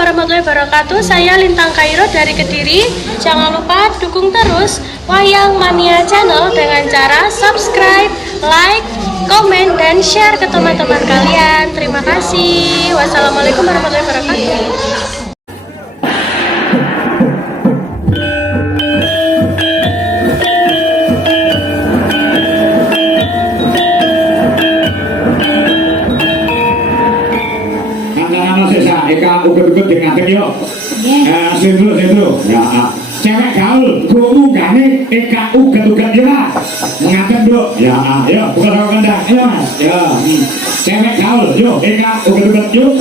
warahmatullahi wabarakatuh. Saya Lintang Kairo dari Kediri. Jangan lupa dukung terus Wayang Mania Channel dengan cara subscribe, like, komen, dan share ke teman-teman kalian. Terima kasih. Wassalamualaikum warahmatullahi wabarakatuh. Eka uget-uget dengan yuk. Sendro. Ya. Cewek gaul, guru gane Eka uget-uget ya. Mengaten, Bro. Ya, ayo buka sama kandang. Ayo, Mas. Ya. Cewek gaul, yuk Eka uget-uget yuk.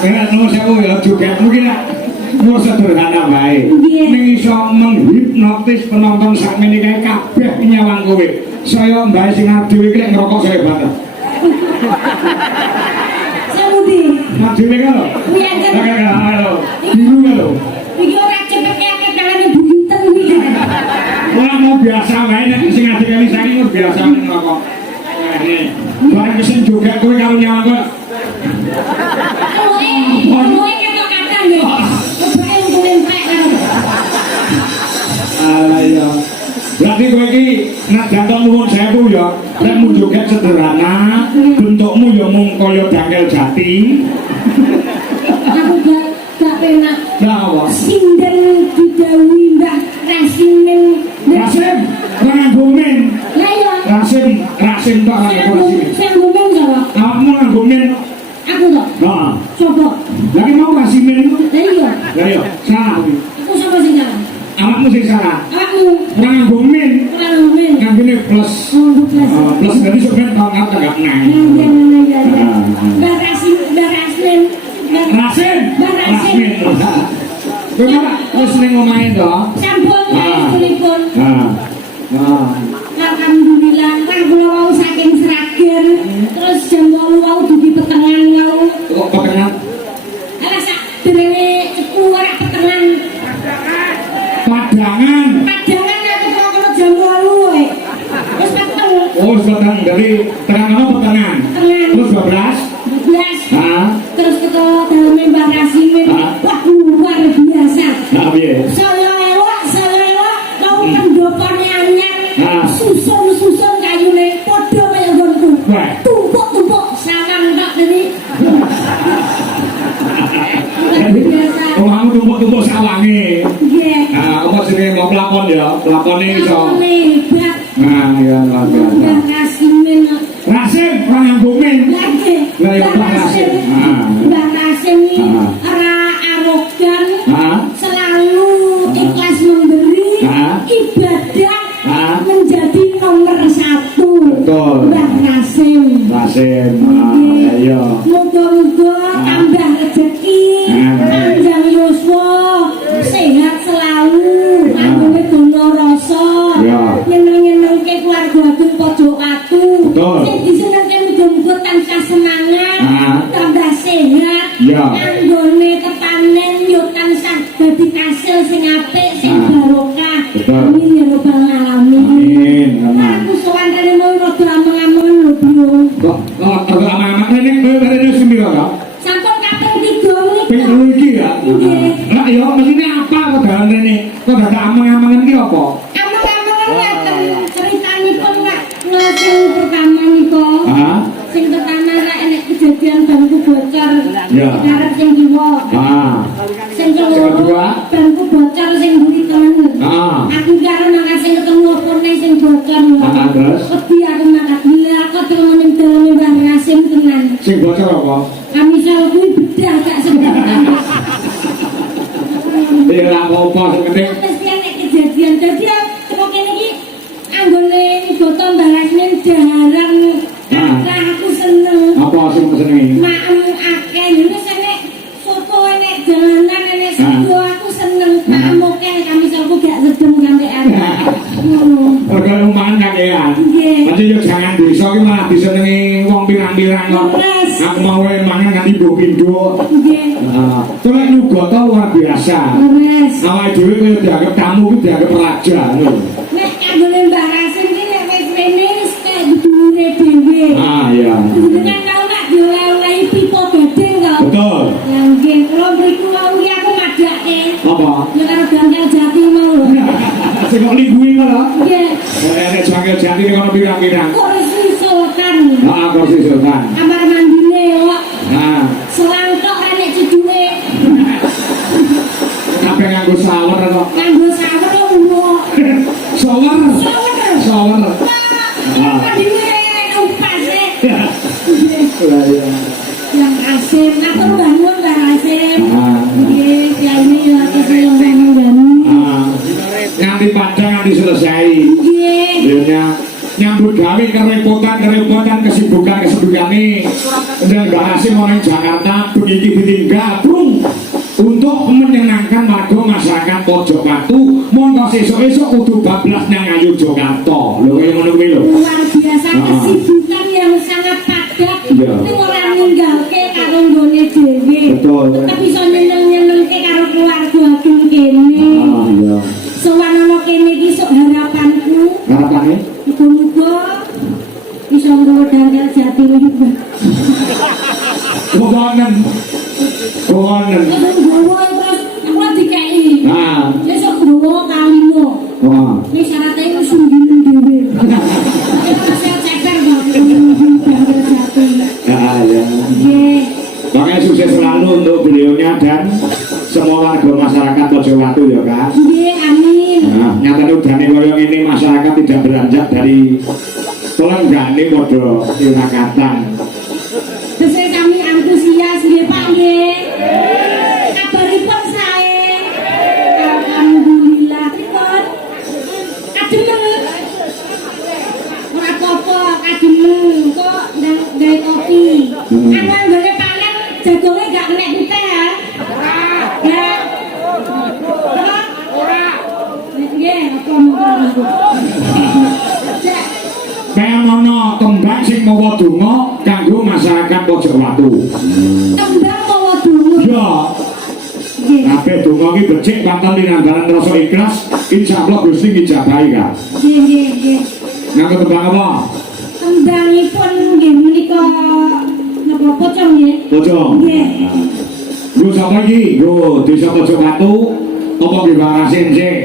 Ya, nomor sewu ya juga mungkin mau sederhana baik. Nggih. Ning iso menghipnotis penonton sak meniki kabeh nyawang kowe. Saya mbae sing dhewe iki lek ngrokok saya banget. Samudi. Nah dhewe kan lho. Iya, kan. Ayo. Biru kan lho. Iki ora cepet akeh kalane buyuten iki. Ora mau biasa wae nek sing ade kali saking biasa ngrokok. Barang mesin juga kowe karo nyawang kowe. Ngomongnya ketok kadang ya. Cobain untuk lempek kan. Iya. Berarti kowe iki nek datang nuwun sewu ya, nek mun joget sederhana, bentukmu ya mung kaya dangkel jati. Aku gak penak. Lah apa? Sinden didhawuhi Mbah Rasimin. Rasim, nganggo min. Lah iya. Rasim tok nganggo rasim. Sing ngomong sapa? Awakmu nganggo min. Aku to. Heeh. Coba. Lagi mau rasimin itu. Lah iya. Lah iya, salah kuwi. Aku sapa sing salah? Awakmu sing salah. Aku Nganggo min. ora ngomong. Nganggone plus. Oh, bukan. Plus dari sebenarnya tahun apa enggak naik. Mbah Rasimin. Rasim. Rasim. Kowe ora wis ning omahe to? Sampun ngipun. Nah. Alhamdulillah kan kula wau saking Sragen. Terus jam 8 wau dugi petengan wau. Kok petengan? Alah sak derenge cepu ora petengan. Padangan. Padangan aku kok kena jam 8 wae. Wis peteng. Oh, petang dari terang apa petengan? Petengan. Terus 12. 12. Hah? Terus kita daleme Mbah Rasimin. Hah? Wah luar biasa. Nah, piye? Saya elok, mau pendopone anyar. Hah? Susun kayune padha kaya nggonku. Wah. Tumpuk sawang tok dene. Biasa. Oh, kamu tumpuk-tumpuk sawange. Nggih. Nah, apa jenenge mau pelakon ya? Pelakone iso. Hebat. Nah, ya luar biasa. Mbah Rasimin. Rasim, orang nganggo min. Lagi. Lah ya Mbah Rasim. Mbah Rasim ini Ah. ora arogan. Hah? Selalu ikhlas memberi. Ah. Ibadah Ah. menjadi nomor 1. Betul. Mbah Rasim. Rasim. Nggih. Ayo. Muga-muga tambah rezeki, panjang yuswa, sehat selalu, anggone dono rasa. Ya. Nyeneng-nyenengke keluarga agung pojok watu. Betul. Sing disenengke muga-muga tansah semangat, Ah. tambah sehat. Ya. Anggone kepanen yo tansah dadi kasil sing apik, sing Ah. barokah. Betul. Amin ya rabbal alamin. Amin. Amin. Aku sowan rene mau rada ameng-ameng lho, Bro. Kok agak anak-anak ini dari sendiri kok? Sampun kaping 3 Ping menika. telu iki ya? Nggih. Lah ya mesine apa kok dalan rene? Kok dadak ameng-amengen iki apa? Ameng-amengen ngaten critanipun Kak. Sing pertama nika. Hah? Sing pertama ra enek kejadian bangku bocor. Ya. Karep sing kiwa. Ah. Sing Sing kedua kedua? bangku bocor sing mburi temen. Ah. Aku karo nang sing ketemu opone sing bocor. Ah, terus? Wedi aku mangkat. Bila aku ketemu ning daleme Mbah Rasim tenan. Sing bocor apa? Kamisal kuwi bedah gak sedeng. Ya lah apa sing penting Mesti enek kejadian. Dadi teko kene iki anggone foto Mbah Rasmin daharan. Lah aku seneng. apa sing senengi? Maem akeh wis enek foto enek dalanan enek sedo aku seneng. Maem akeh kamisalku gak sedeng sampean. Ngono. Ora lumayan kakean. Nggih. Nanti yo jangan desa ki malah disenengi wong pirang-pirang kok. Leres. Aku mau mangan nganti mbok pindho. Nggih. Nah, kowe nyuga to luar biasa. Leres. Awake dhewe kowe dianggap tamu ki dianggap raja lho. Nek anggone Mbah Rasim iki nek wis rene wis kaya dudure dhewe. Ah iya. Dengan tau nak diolehi pipo gading to. Betul. Ya nggih, kula mriku wau iki aku madake. Apa? Ya karo Dangkal Jati mau lho. Sing kok lingguing lho. Nggih. Nek jangkel jati ning kono pirang-pirang. Kursi sultan. Heeh, kursi sultan. Kamar mandine kok. Nah, Selangkok enek cucuke. kabeh nganggo shower kok. Nganggo sawer lho. Shower. Sawer. Shower. Kamar mandine enek upase. Lah iya. Yang Rasim, aku bangun Mbak Rasim. Ah. Nggih, ya ini ya kesel nang Ah. Nganti padang nganti selesai. Nggih. Akhirnya nyampe nyambut gawe kerepotan kesibukan nih dan garasi mau nang Jakarta begitu ditinggal untuk menyenangkan warga masyarakat Pojok Watu monggo esuk-esuk kudu bablas nang ayu Jakarta lho kaya ngono kuwi lho luar biasa kesibukan yang sangat padat ning ora ninggalke karo nggone dhewe betul tetep iso nyeneng-nyenengke karo keluarga kene iya sowan ana kene iki sok harapanku harapane muga iso nggawa dangkal jati iki Kowanen nggawa terus aku dikeki nah besok nggawa kalimo wah ini syaratnya itu sungginin dhewe kita saya ceker dangkal jati ya nggih makanya sukses selalu untuk beliaunya dan semua warga masyarakat Pojok Watu ya Kak. nggih amin Nah, nyata udane koyo ngene masyarakat tidak beranjak dari telenggane modho Yunakatan. Terus kami antusias nggih Pak nggih. Kabaripun sae. Alhamdulillah pripun? Kademen. Ora apa-apa kademen kok ndang gawe kopi. Ana ngene panen jagonge gak kena putih ya. Ya. Ora. Nggih, apa monggo. Memono tembang sing mawa donga kanggo masyarakat Pojok Watu. Tembang mawa donga. Ya. Nggih. Kabeh donga iki becik wonten tinambaran rasa ikhlas, insyaallah Gusti ngijabahi Kak. Nggih, nggih. Nganggo tembang apa? Tembangipun nggih menika napa pocong nggih? Pocong. Nggih. Lho sapa iki? Lho desa Pojok Watu apa nggih Barasin sik?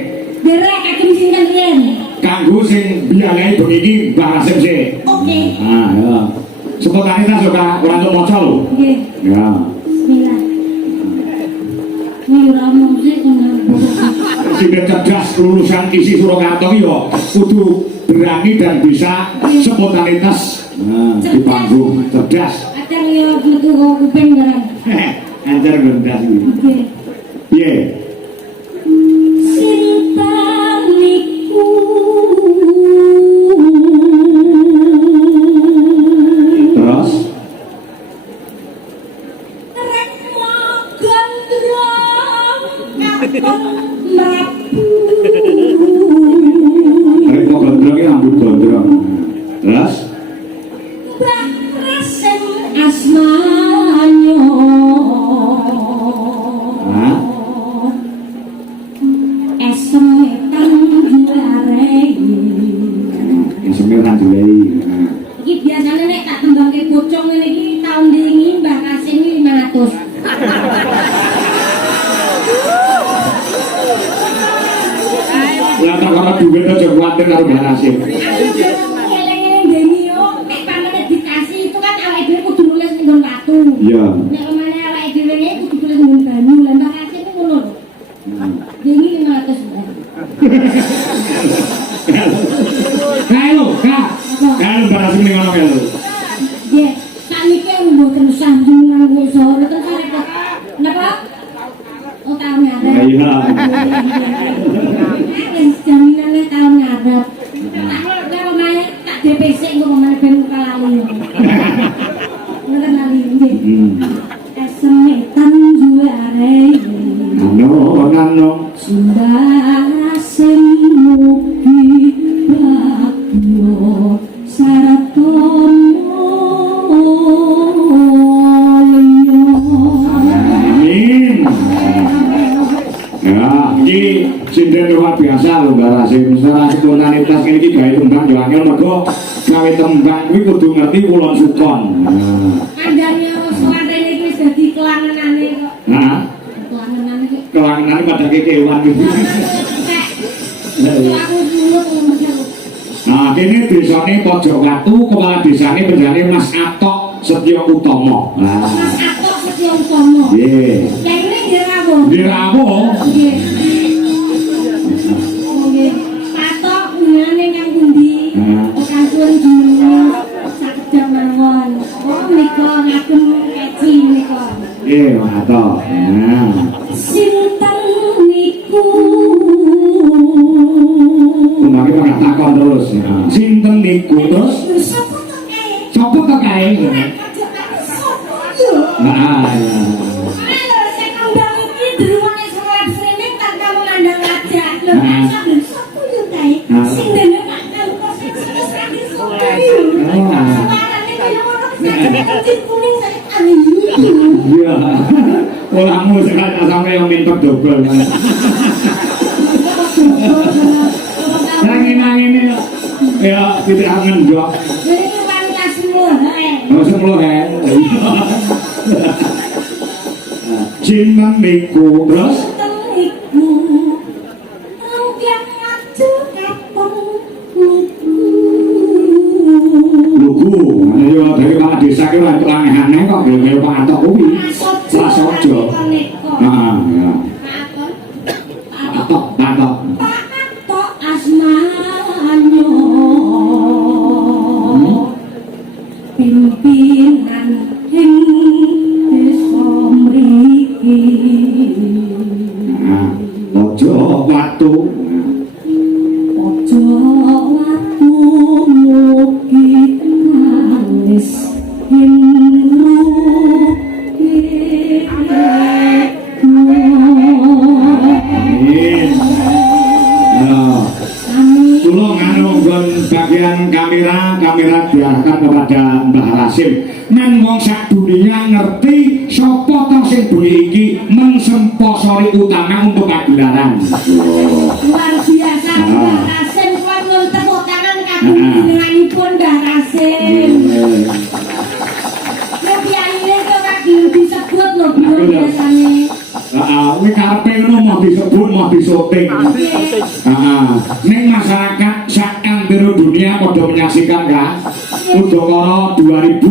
Derek kagem sinten yen. Kanggo sing biayai bengi iki Barasin sik. Oke. Ah ya. Sepotane ta suka ora untuk maca lho. Nggih. Ya. Bismillah. Wira musik ngono. Sing cerdas lulusan isi Surakarta iki yo kudu berani dan bisa spontanitas di panggung cerdas. Kadang yo metu kuping barang. Anjar gendas iki. Oke. Piye? Sintaniku Terus Rekmo gondrong kapon mrabu arep mau gondrong iki rambut gondrong. Terus Mbak Rasim asmanyo Hah? Esemetan juarei Semeran dilei. Iki biasanya nek tak tembangke pocong ngene iki tahun dingi Mbah Kasim iki 500 Lah tak ora duwe aja kuwatir karo Barasin. Eleng-eleng deni yo nek pamane dikasih itu kan awake dhewe kudu nulis ning nggon watu. Iya. Nek pamane awake dhewe iki kudu tulis ning banyu lah Mbah Kasim ku ngono. Deni 500 Mbah. Kaelo, Kak. Kaelo Barasin ning ngono kaelo. Nggih, sakniki mboten sanjungan wis ora terus repot. Napa? Oh tahun ngarep. Iya. Wis jaminane tahun ngarep. Tak omahe tak DPC engko pamane ben kalali. Ora lali nggih. Esemetan juarei. Nano. Sundarasen mugi bagyo saratono. Amin. Ya, ini sinden luar biasa lho Barasin. Secara spontanitas ini iki gawe tembang yo angel mergo gawe tembang kuwi kudu ngerti kulon sukon. Andane suarane iki wis dadi kelangenane kok. Nah, Kelangenane iki. kelangenan pada kekewan gitu. Aku dulu ngomong. Nah, ini desane Pojok Watu, kepala desane penjane Mas Atok Setyo Utomo. Nah, Mas Atok Setyo Utomo. nggih. Lah ini dirawo. Dirawo. Nggih. Nggih. Patok ngene kang pundi? Kangkung jenenge sakedap mawon. Oh nika ngagem keci nika. Nggih, Mas Atok. Nah, Sinten niku? kemarin ora takon terus. Sinten niku terus Sopo to kae? sapa to kae? Nah, ya. Halo, saya kembang iki druwane seleb streaming tanpa memandang wajah. Lho, sampeyan sopo yo kae? Sing dene Pak Kalko sing wis rapi sopo yo? Suarane kaya ngono kucing kuning saya aneh. Iya. Ulangmu sekarang sampai yang minta double. Nang ini ya tidak angen jok. Jadi wanita semua, Semua kan. Cinta niku terus Temikmu, engkau ngaju kapung niku. lugu. Ayo dari kepala desa ki ora aneh-aneh kok kaya Pak Atok kuwi. Prasojo. Heeh, ya. Atok. Pak Atok asmanyo pimpinan ing desa mriki. Nah, ojo watu. Ojo watu mugi nangis ing Amin. Kulo nganonggon bagian kamera diarahkan kepada Mbah Rasim. Nang wong sak dunia ngerti sapa to sing beli iki mensposori utama untuk pagelaran. luar biasa Mbah Rasim kuwi nyuwun tepuk tangan kagem jenenganipun Mbah Rasim. Nek piye kok kagem disebut lho biasane. Kuwi karepe ngono mau disebut mau disoting. Ning masyarakat sak antero dunia padha menyaksikan kan. Udakara 2000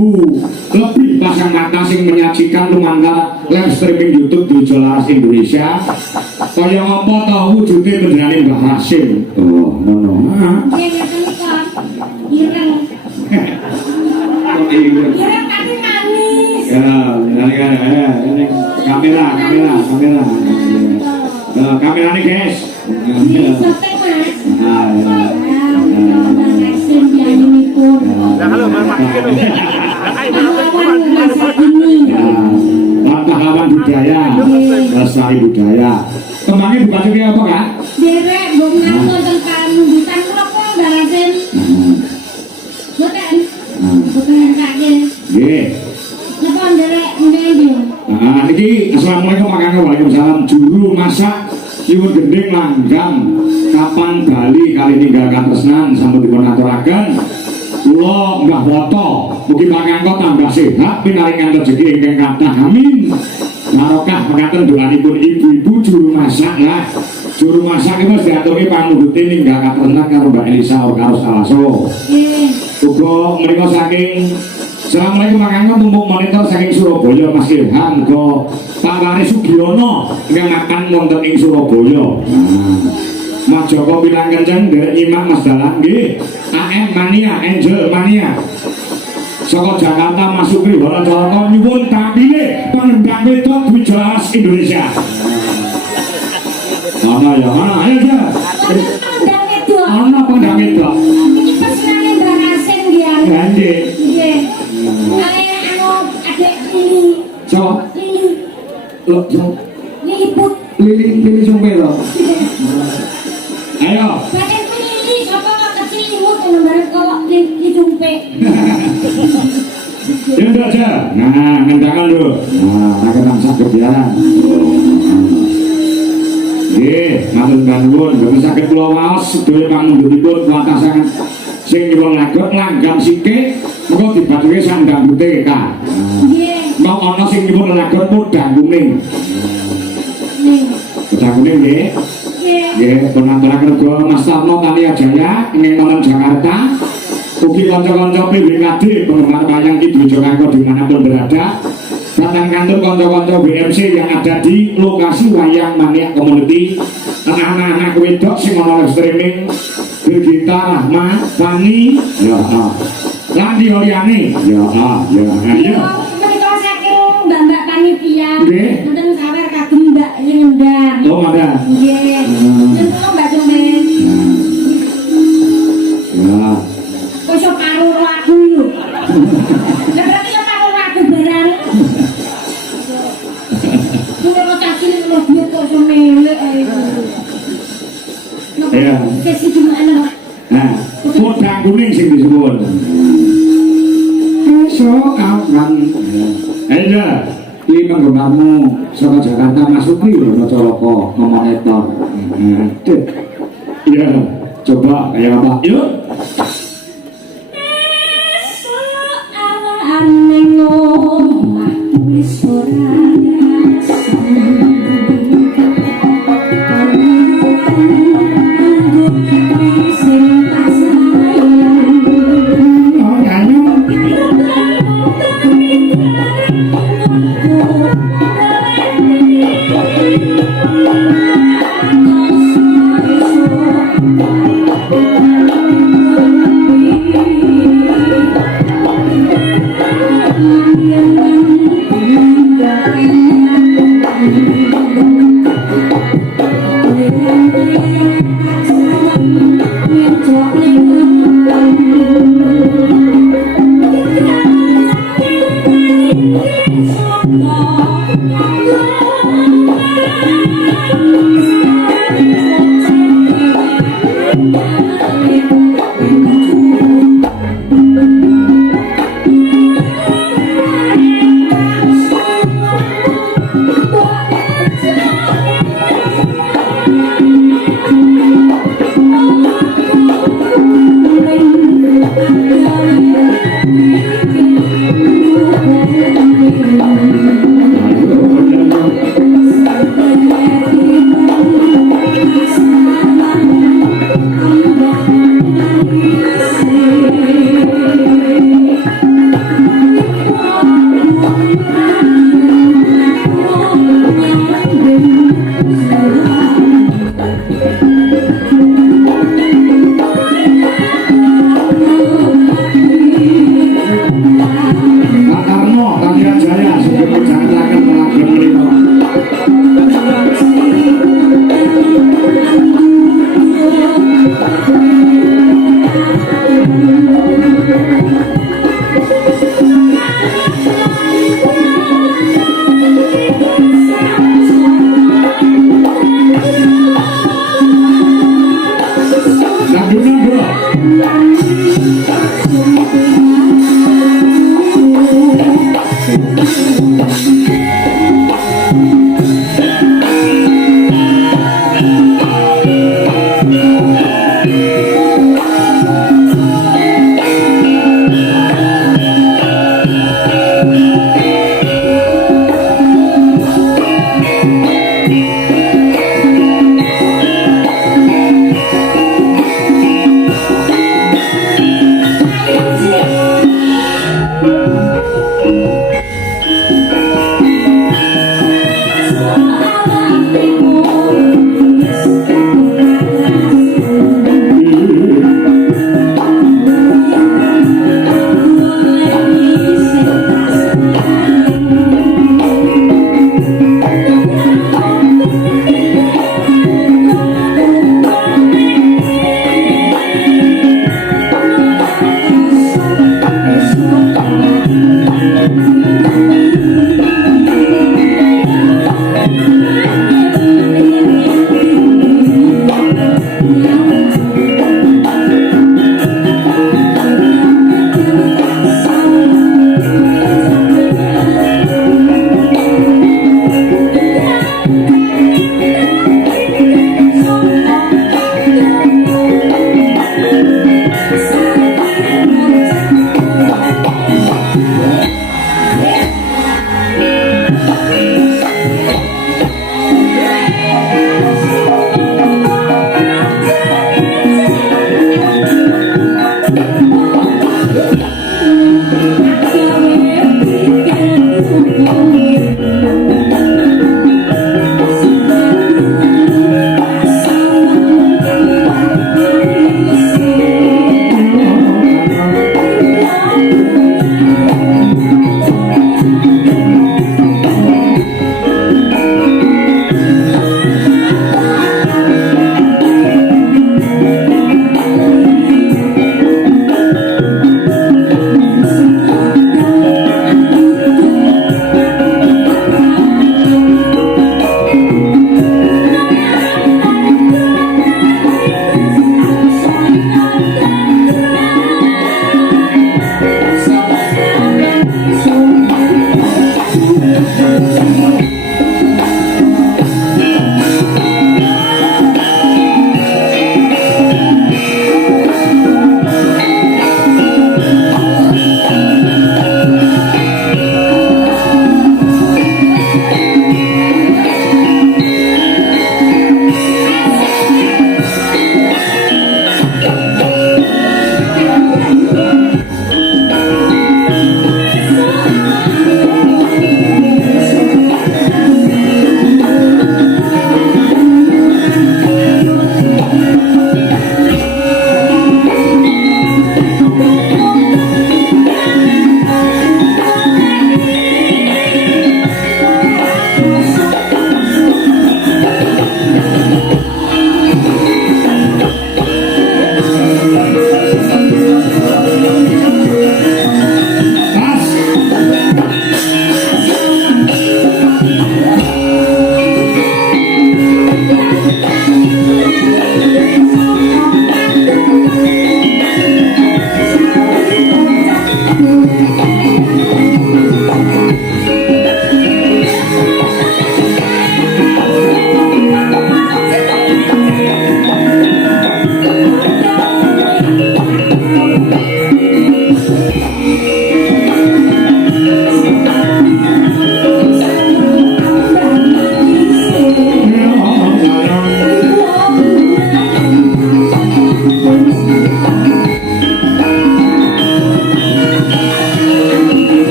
lebih pasang mata sing menyaksikan lumantar live streaming YouTube di Jolaras Indonesia. Kaya ngapa to wujude benerane Mbah Rasim. Oh, ngono. Nggih ngeten kok. Ireng. Ireng tapi manis. Kamera. Kamera nih guys. Sotek Mas. Nah, Mbah Rasim piyanipun. Halo, Mas. Pahlawan budaya, lestari budaya. Kembangnya dibaca apa kak? Derek, bongkar wonten pamunggutan menapa Mbah Rasim? Boten. Boten kake. Nggih. Napa derek nggih. Nah, niki assalamualaikum waalaikumsalam. Juru masak Iwur Gending Langgam kapan Bali kali ninggalkan tresnan sampun dipun aturaken. Kula Mbah Woto mugi pangangka tambah sehat pinaringan rezeki ingkang kathah amin. Barokah mekaten doanipun ibu-ibu juru masak lah. Juru masak itu wis diaturke pamundhute ninggalkan tresnan karo Mbak Elisa karo Salaso. Nggih. Uga menika saking Assalamualaikum mangangka tumpuk monitor saking Surabaya Mas Ilham go Pak Waris Sugiono ingkang makan wonten ing Surabaya. Mas Joko bilang kenceng dari Imam Mas Dalang nggih. AM Mania, Angel Mania. Saka Jakarta masuk ke Wonocolo nyuwun tampile pengendang wedok Dwi Jolaras Indonesia. Ana ya, ana ayo ya. Pandang wedok. Ana pendang wedok. Iki pesenane Mbah Rasim nggih. Nggih. Nggih. Anu adek ini. So, Ini. lo Ini put. lili sumpe to. Ayo. Baten pilih sapa kok kecil imut bareng kok dijumpe. Ya udah aja. Nah, ngendakan dulu. Nah, akan sakit ya. Matur nuwun, boten saged kula waos sedaya pangundhutipun kuwatasan sing nyuwun lagot langgam sikik mengko dibatuke sandang putih Kak. Nggih. Mau ana sing nyuwun lagot podang kuning. Nih. Podang kuning nggih. Nggih. Nggih, pun aturaken uga Mas Tarno Tania Jaya ing Malang Jakarta. Ugi kanca-kanca PWKD penggemar wayang Ki Dwijo Kangko dimanapun berada. Datang kantor kanca-kanca BMC yang ada di lokasi Wayang Mania Community. Anak-anak wedok sing ana live streaming Birgita Rahma Fani ya Landi Oriani ya ya Menika saking Mbak panitia. Nggih. Mboten sawer kagem Mbak sing ngundang. oh ada Nggih. Napa Mbak Cumen? ya Ya. Kasih gimana? Nah, kodang kuning sing disebut. Esok kapan? Ayo, ini menggemarmu saka Jakarta masuk ki lho Mocoloko ngomong etor. Iya, coba kayak apa? Yuk.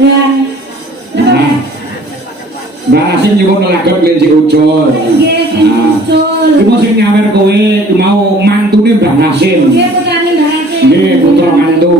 dagelan. Nah, Mbak Asin nyuwun lagot Lenci Ucul. Nggih, Ucul. Iku sing nyawer kowe mau mantune Mbah Nasim. Nggih, putrane Mbak Nasim. Nggih, putra mantu.